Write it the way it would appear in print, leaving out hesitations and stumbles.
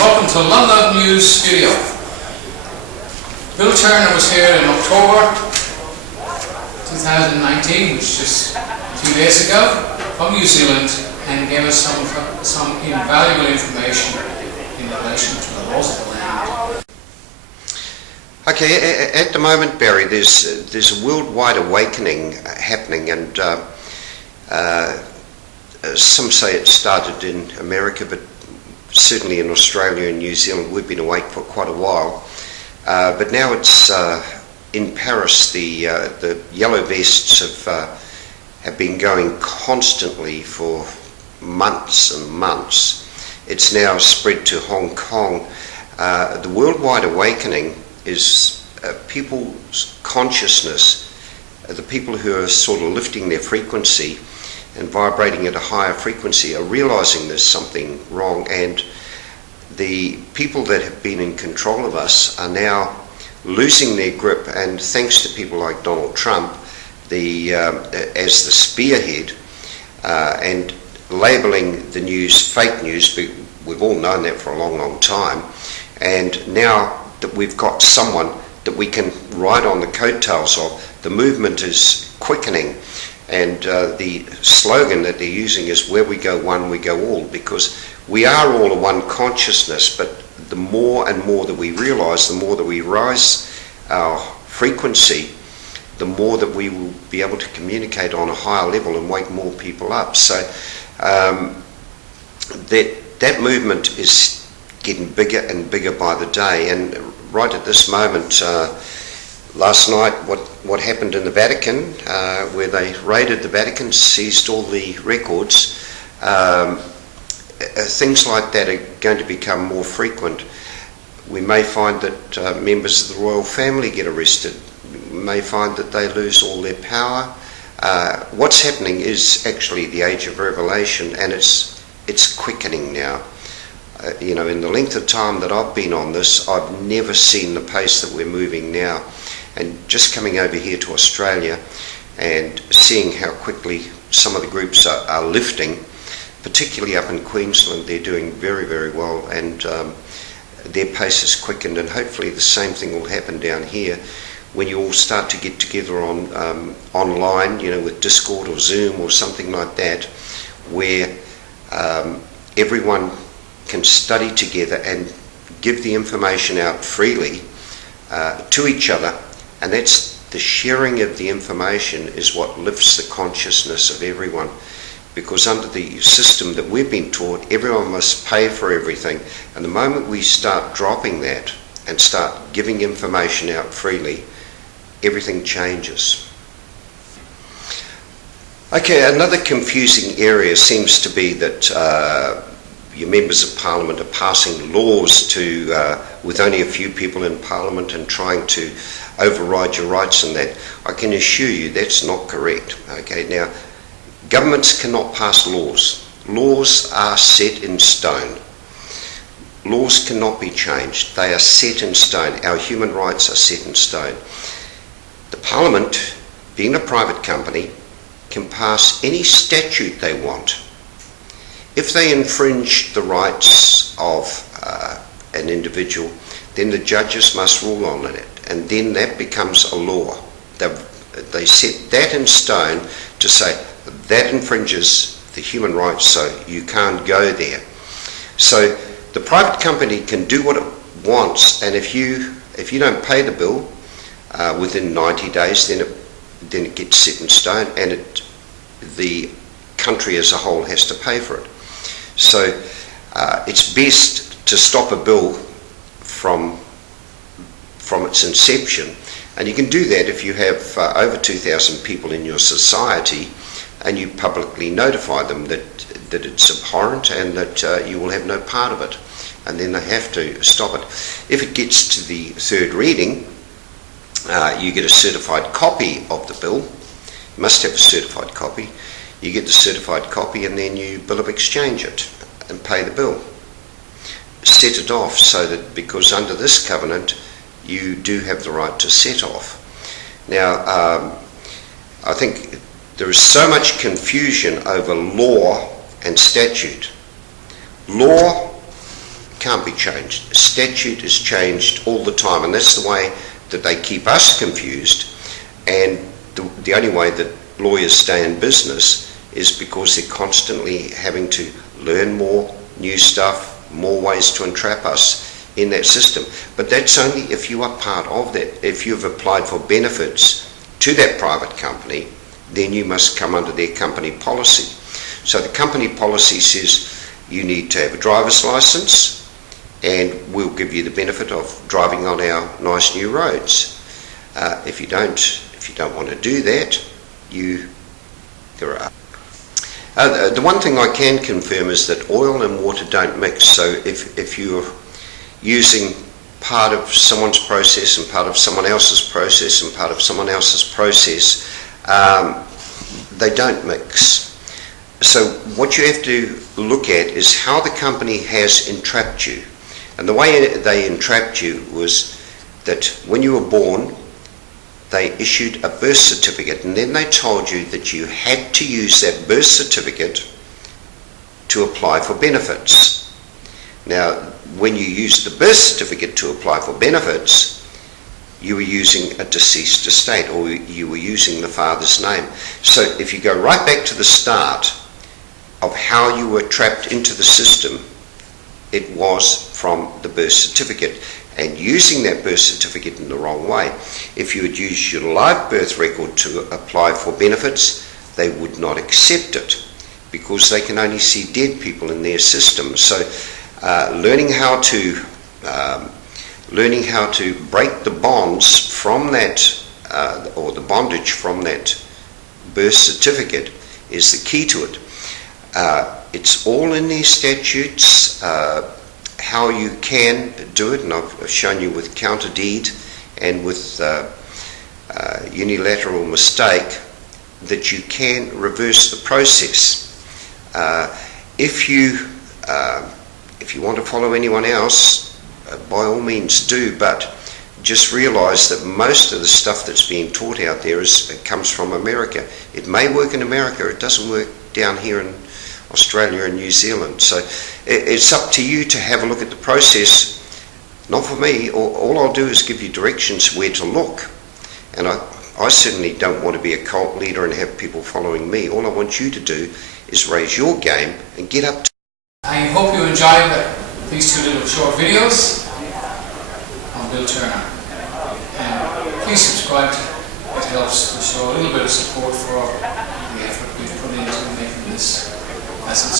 welcome to London News Studio. Bill Turner was here in October 2019, which is just 2 days ago, from New Zealand, and gave us some invaluable information in relation to the laws of the land. Okay, at the moment, Barry, there's a worldwide awakening happening, and some say it started in America, but certainly in Australia and New Zealand we've been awake for quite a while. But now it's in Paris. The yellow vests have been going constantly for months and months. It's now spread to Hong Kong. The worldwide awakening is people's consciousness, the people who are sort of lifting their frequency and vibrating at a higher frequency are realizing there's something wrong, and the people that have been in control of us are now losing their grip, and thanks to people like Donald Trump as the spearhead and labeling the news fake news. We've all known that for a long time, and now that we've got someone that we can ride on the coattails of, the movement is quickening. And the slogan that they're using is, where we go one, we go all, because we are all a one consciousness, but the more and more that we realise, the more that we rise our frequency, the more that we will be able to communicate on a higher level and wake more people up. So that movement is getting bigger and bigger by the day, and right at this moment, last night, what happened in the Vatican, where they raided the Vatican, seized all the records, things like that are going to become more frequent. We may find that members of the royal family get arrested. We may find that they lose all their power. What's happening is actually the age of revelation, and it's quickening now. In the length of time that I've been on this, I've never seen the pace that we're moving now. And just coming over here to Australia and seeing how quickly some of the groups are lifting, particularly up in Queensland, they're doing very, very well, and their pace has quickened, and hopefully the same thing will happen down here when you all start to get together on online, with Discord or Zoom or something like that, where everyone can study together and give the information out freely to each other. And that's the sharing of the information is what lifts the consciousness of everyone, because under the system that we've been taught, everyone must pay for everything, and the moment we start dropping that and start giving information out freely, everything changes. Okay, another confusing area seems to be that your members of Parliament are passing laws with only a few people in Parliament and trying to override your rights and that. I can assure you that's not correct. Okay, now, governments cannot pass laws. Laws are set in stone. Laws cannot be changed. They are set in stone. Our human rights are set in stone. The Parliament, being a private company, can pass any statute they want. If they infringe the rights of an individual, then the judges must rule on it, and then that becomes a law. They set that in stone to say that infringes the human rights, so you can't go there. So the private company can do what it wants, and if you don't pay the bill within 90 days, then it gets set in stone, and the country as a whole has to pay for it. So it's best to stop a bill from its inception, and you can do that if you have over 2,000 people in your society and you publicly notify them that it's abhorrent and that you will have no part of it, and then they have to stop it. If it gets to the third reading, you get a certified copy of the bill. You must have a certified copy. You get the certified copy, and then you bill of exchange it and pay the bill. Set it off, so that, because under this covenant you do have the right to set off. Now, I think there is so much confusion over law and statute. Law can't be changed. Statute is changed all the time, and that's the way that they keep us confused. And the only way that lawyers stay in business is because they're constantly having to learn more new stuff, more ways to entrap us in that system. But that's only if you are part of that. If you've applied for benefits to that private company, then you must come under their company policy. So the company policy says you need to have a driver's license, and we'll give you the benefit of driving on our nice new roads. If you don't want to do that, there are. The one thing I can confirm is that oil and water don't mix. So if you're using part of someone's process and part of someone else's process and part of someone else's process, they don't mix. So what you have to look at is how the company has entrapped you. And the way they entrapped you was that when you were born, they issued a birth certificate, and then they told you that you had to use that birth certificate to apply for benefits. Now, when you used the birth certificate to apply for benefits, you were using a deceased estate, or you were using the father's name. So if you go right back to the start of how you were trapped into the system, it was from the birth certificate, and using that birth certificate in the wrong way. If you had used your live birth record to apply for benefits, they would not accept it because they can only see dead people in their system. So learning how to break the bonds from that, or the bondage from that birth certificate, is the key to it. It's all in these statutes, how you can do it, and I've shown you with counter deed and with unilateral mistake that you can reverse the process. If you want to follow anyone else, by all means do, but just realise that most of the stuff that's being taught out there comes from America. It may work in America, it doesn't work down here in Australia and New Zealand. So it's up to you to have a look at the process. Not for me. All I'll do is give you directions where to look. And I certainly don't want to be a cult leader and have people following me. All I want you to do is raise your game and get up to. I hope you enjoyed these two little short videos on Bill Turner. And please subscribe. It helps to show a little bit of support for the effort we've put into making this as it's